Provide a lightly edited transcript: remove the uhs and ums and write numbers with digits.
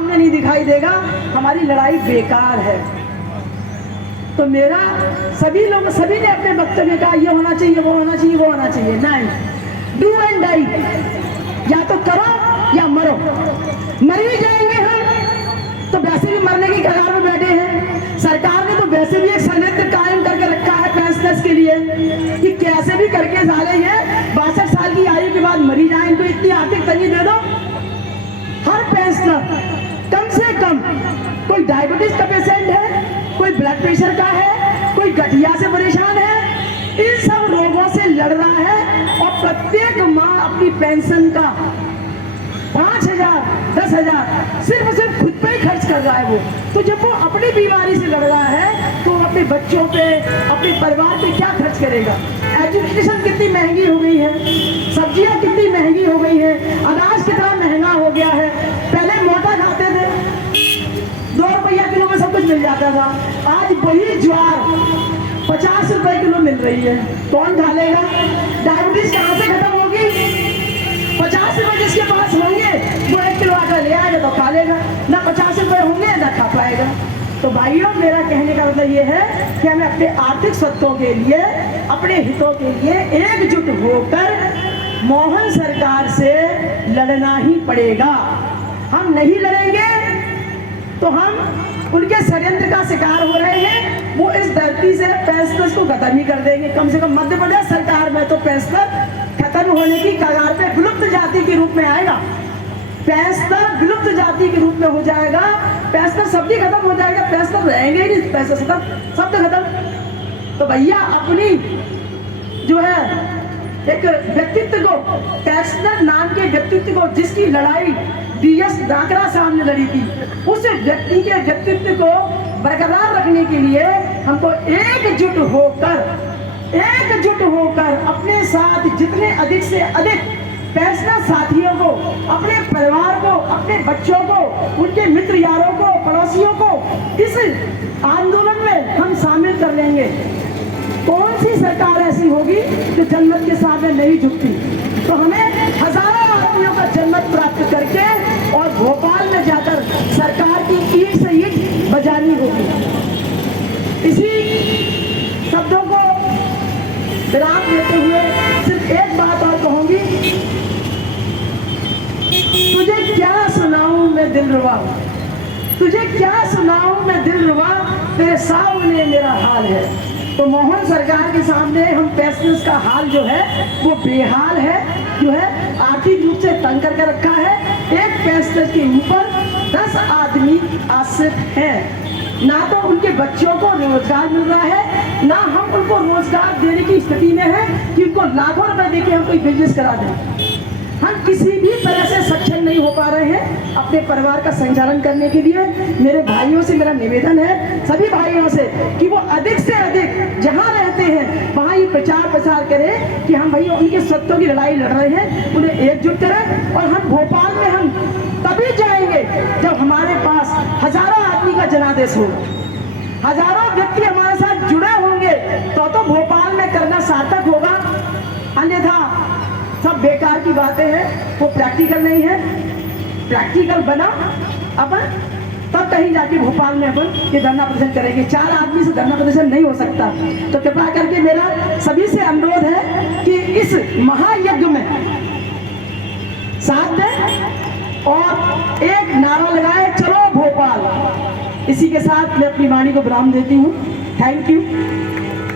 सामने नहीं दिखाई देगा, हमारी लड़ाई बेकार है। तो मेरा सभी ने अपने वक्तव्य में कहा ये होना चाहिए, वो होना चाहिए, वो होना चाहिए। नहीं, डू एंड डाई, या तो करो या मरो। मर ही जाएंगे हम, तो वैसे भी मरने की कगार में बैठे हैं। सरकार ने तो वैसे भी एक संयंत्र कायम करके रखा है पेंशनर्स के लिए कि कैसे भी करके साले ये 62 साल की आयु के बाद मरी जाए, इनको इतनी आर्थिक तंगी दे दो। हर पेंशनर कम से कम, कोई डायबिटीज का पेशेंट है, कोई ब्लड प्रेशर का है, कोई गठिया से परेशान है, इन सब रोगों से लड़ रहा है और प्रत्येक माह अपनी पेंशन का 5,000, 10,000 सिर्फ खुद पे ही खर्च कर रहा है वो। तो जब वो अपनी बीमारी से लड़ रहा है तो अपने बच्चों पे, अपने परिवार पे क्या खर्च करेगा? एजुकेशन कितनी महंगी हो गई है, सब्जियां कितनी महंगी हो गई है, अनाज कितना महंगा हो गया है। पहले मोटा खाते थे, 2 रुपया किलो में सब कुछ मिल जाता था। आज वही ज्वार 50 रुपए किलो मिल रही है, कौन खा लेगा? डायबिटीज कहाँ से खत्म होगी? 50 रुपए जिसके पास होंगे वो 1 किलो आटा ले आएगा तो खा लेगा, ना 50 रुपए होंगे ना खा पाएगा। तो भाइयों, मेरा कहने का मतलब ये है कि हमें अपने आर्थिक स्वत्वों के लिए, अपने हितों के लिए एकजुट होकर मोहन सरकार से लड़ना ही पड़ेगा। हम नहीं लड़ेंगे तो हम उनके षड्यंत्र का शिकार हो रहे हैं। वो इस धरती से पेंशनर्स को खत्म ही कर देंगे। कम से कम मध्य प्रदेश सरकार में तो पेंशनर खत्म होने की कगार पे विलुप्त जाति के रूप में आएगा। पेंशनर विलुप्त जाति के रूप में हो जाएगा, पेंशनर शब्द ही खत्म हो जाएगा, पेंशनर रहेंगे ही नहीं, पैसा शब्द खत्म। तो भैया, अपनी जो है एक व्यक्तित्व को, पेंशनर नाम के व्यक्तित्व को, जिसकी लड़ाई DS डाकरा सामने लड़ी थी, उस व्यक्ति के व्यक्तित्व को बरकरार रखने के लिए हमको एकजुट होकर अपने साथ जितने अधिक से अधिक पेंशनर साथियों को, अपने परिवार को, अपने बच्चों को, उनके मित्र यारों को, पड़ोसियों को इस आंदोलन में हम शामिल कर लेंगे। कौन सी सरकार ऐसी होगी जो जनमत के सामने नहीं झुकती? तो हमें हजारों आदमियों का जनमत प्राप्त करके और भोपाल में जाकर सरकार की ईंट से ईंट बजानी होगी। इसी शब्दों को विराम देते हुए सिर्फ एक बात और कहूंगी, तुझे क्या सुनाऊं मैं दिलरुबा, तुझे क्या सुनाऊं मैं दिलरुबा, तेरे सामने मेरा हाल है। तो मोहन सरकार के सामने हम पेंशनर्स का हाल जो है वो बेहाल है, जो है आर्थिक रूप से तंग करके रखा है। एक पेंशनर के ऊपर 10 आदमी आश्रित हैं। ना तो उनके बच्चों को रोजगार मिल रहा है, ना हम उनको रोजगार देने की स्थिति में है कि उनको लाखों रुपए देके हम कोई बिजनेस करा दें। हम किसी भी तरह से सक्षम नहीं हो पा रहे हैं अपने परिवार का संचालन करने के लिए। मेरे भाइयों से मेरा निवेदन है, सभी भाइयों से, कि वो अधिक से अधिक जहां रहते हैं वहां ये प्रचार प्रसार करें कि हम भैया उनके सत्यों की लड़ाई लड़ रहे हैं, उन्हें एकजुट करें। और हम भोपाल में हम तभी जाएंगे जब हमारे पास हजारों आदमी का जनादेश हो, हजारों व्यक्ति हमारे साथ जुड़े होंगे, तो भोपाल में करना सार्थक होगा। अन्यथा सब बेकार की बातें हैं, वो प्रैक्टिकल नहीं है। प्रैक्टिकल बना अपन तब कहीं जाके भोपाल में अपन ये धरना प्रदर्शन करेंगे। 4 आदमी से धरना प्रदर्शन नहीं हो सकता। तो कृपया करके मेरा सभी से अनुरोध है कि इस महायज्ञ में साथ दें और एक नारा लगाए, चलो भोपाल। इसी के साथ मैं अपनी वाणी को विराम देती हूँ। Thank you.